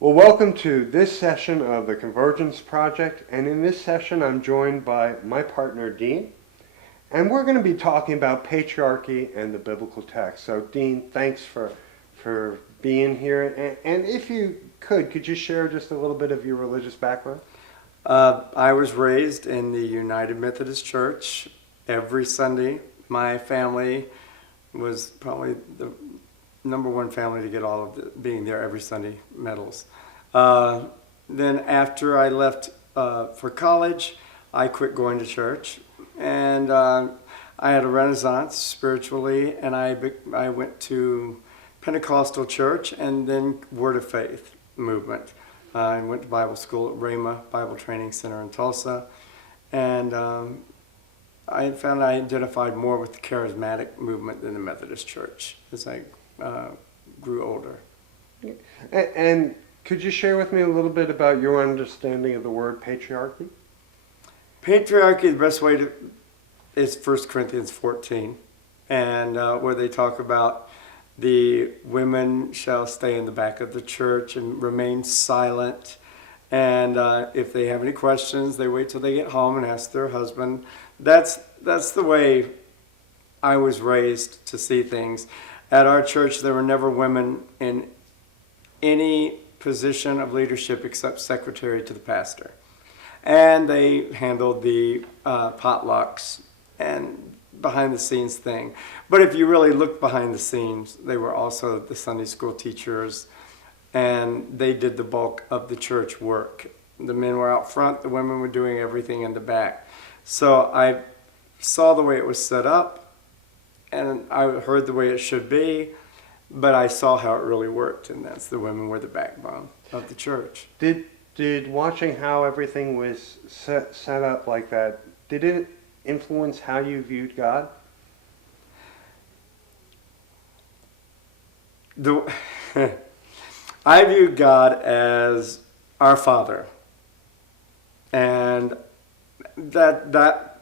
Well, welcome to this session of the Convergence Project, and in this session I'm joined by my partner Dean, and we're going to be talking about patriarchy and the biblical text. So Dean, thanks for being here, and if you could you share just a little bit of your religious background? I was raised in the United Methodist Church every Sunday. My family was probably the number one family to get all of being there every Sunday medals. Then after I left for college, I quit going to church, and I had a renaissance spiritually, and I went to Pentecostal church and then Word of Faith movement. I went to Bible school at Rhema Bible Training Center in Tulsa, and I found I identified more with the charismatic movement than the Methodist Church as I grew older. And could you share with me a little bit about your understanding of the word patriarchy? Patriarchy, the best way to is 1 Corinthians 14, and where they talk about the women shall stay in the back of the church and remain silent. And if they have any questions, they wait till they get home and ask their husband. That's the way I was raised to see things. At our church, there were never women in any position of leadership except secretary to the pastor. And they handled the potlucks and behind the scenes thing. But if you really look behind the scenes, they were also the Sunday school teachers, and they did the bulk of the church work. The men were out front, the women were doing everything in the back. So I saw the way it was set up, and I heard the way it should be, but I saw how it really worked, and that's the women were the backbone of the church. Did watching how everything was set up like that, did it influence how you viewed God? I view God as our Father, and that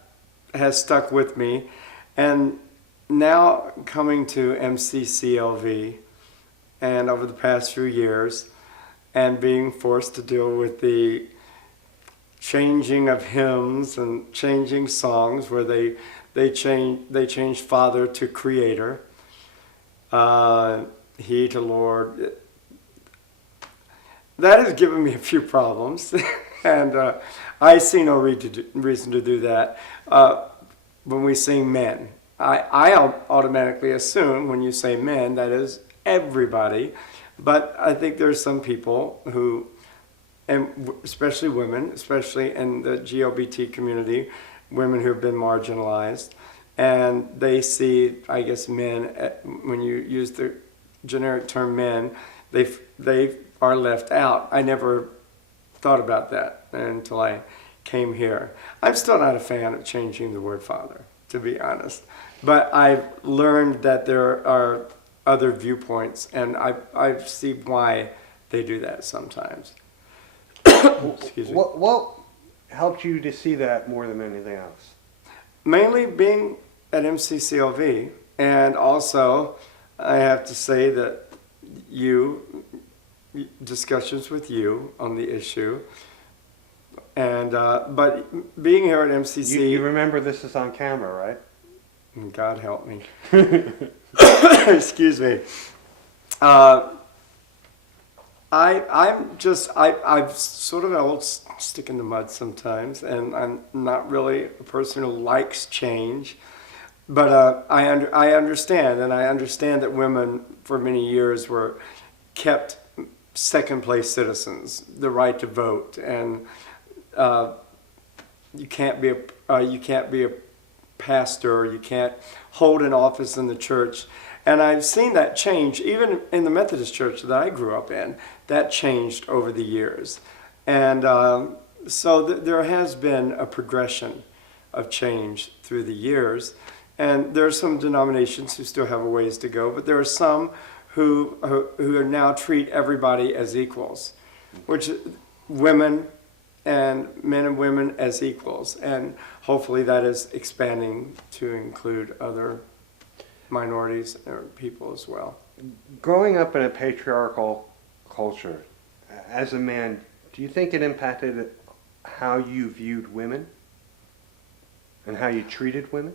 has stuck with me. And now coming to MCCLV, and over the past few years, and being forced to deal with the changing of hymns and changing songs where they change Father to Creator, He to Lord. That has given me a few problems, and I see no reason to do that. When we sing men, I automatically assume when you say men, that is everybody, but I think there's some people who, and especially women, especially in the GLBT community, women who have been marginalized, and they see, I guess, men, when you use the generic term men, they are left out. I never thought about that until I came here. I'm still not a fan of changing the word Father, to be honest, but I've learned that there are other viewpoints, and I see why they do that sometimes. Excuse me. What helped you to see that more than anything else? Mainly being at MCCLV, and also I have to say that discussions with you on the issue, and but being here at MCC, You remember this is on camera, right? God help me. Excuse me. I'm sort of an old stick in the mud sometimes, and I'm not really a person who likes change. But I understand, and I understand that women for many years were kept second place citizens, the right to vote, and you can't be a pastor, or you can't hold an office in the church. And I've seen that change, even in the Methodist church that I grew up in, that changed over the years. And so there has been a progression of change through the years. And there are some denominations who still have a ways to go, but there are some who now treat everybody as equals, which women and men and women as equals. And hopefully that is expanding to include other minorities or people as well. Growing up in a patriarchal culture, as a man, do you think it impacted how you viewed women and how you treated women?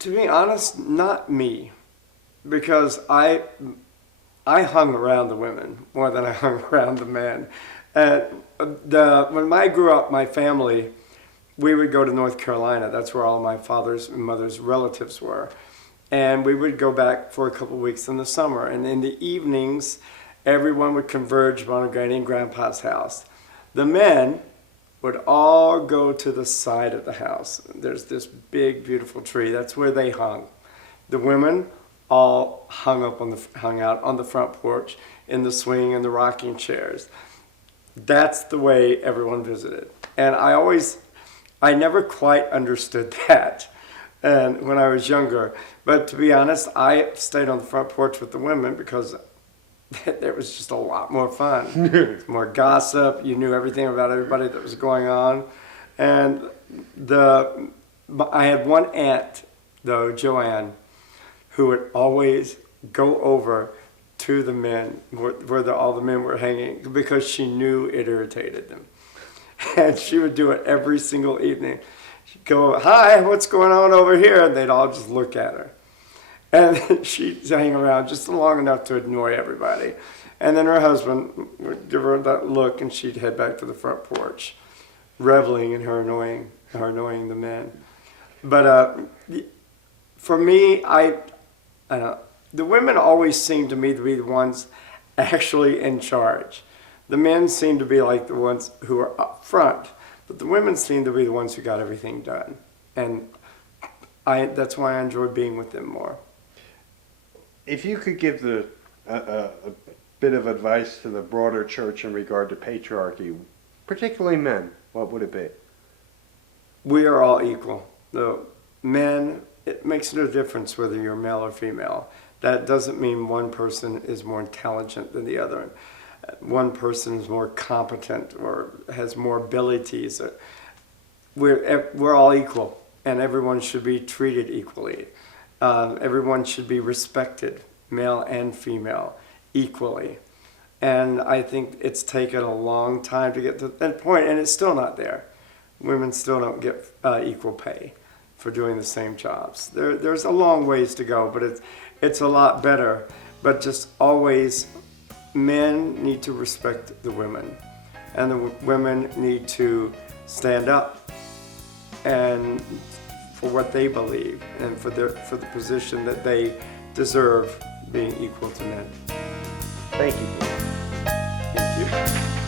To be honest, not me, because I hung around the women more than I hung around the men. And when I grew up, my family, we would go to North Carolina. That's where all my father's and mother's relatives were. And we would go back for a couple of weeks in the summer. And in the evenings, everyone would converge on Granny and Grandpa's house. The men would all go to the side of the house. There's this big, beautiful tree. That's where they hung. The women all hung out on the front porch in the swing and the rocking chairs. That's the way everyone visited. And I never quite understood that. And when I was younger, but to be honest, I stayed on the front porch with the women because there was just a lot more fun. More gossip. You knew everything about everybody that was going on. And I had one aunt, though, Joanne, who would always go over to the men where all the men were hanging because she knew it irritated them. And she would do it every single evening. She'd go, "Hi, what's going on over here?" And they'd all just look at her. And she'd hang around just long enough to annoy everybody. And then her husband would give her that look, and she'd head back to the front porch, reveling in her annoying the men. But for me, the women always seemed to me to be the ones actually in charge. The men seemed to be like the ones who were up front, but the women seemed to be the ones who got everything done. And that's why I enjoyed being with them more. If you could give a bit of advice to the broader church in regard to patriarchy, particularly men, what would it be? We are all equal. The men, it makes no difference whether you're male or female. That doesn't mean one person is more intelligent than the other. One person is more competent or has more abilities. We're all equal, and everyone should be treated equally. Everyone should be respected, male and female, equally. And I think it's taken a long time to get to that point, and it's still not there. Women still don't get equal pay for doing the same jobs. There's a long ways to go, but it's a lot better. But just always, men need to respect the women, and the women need to stand up and for what they believe and for the position that they deserve, being equal to men. Thank you. Thank you.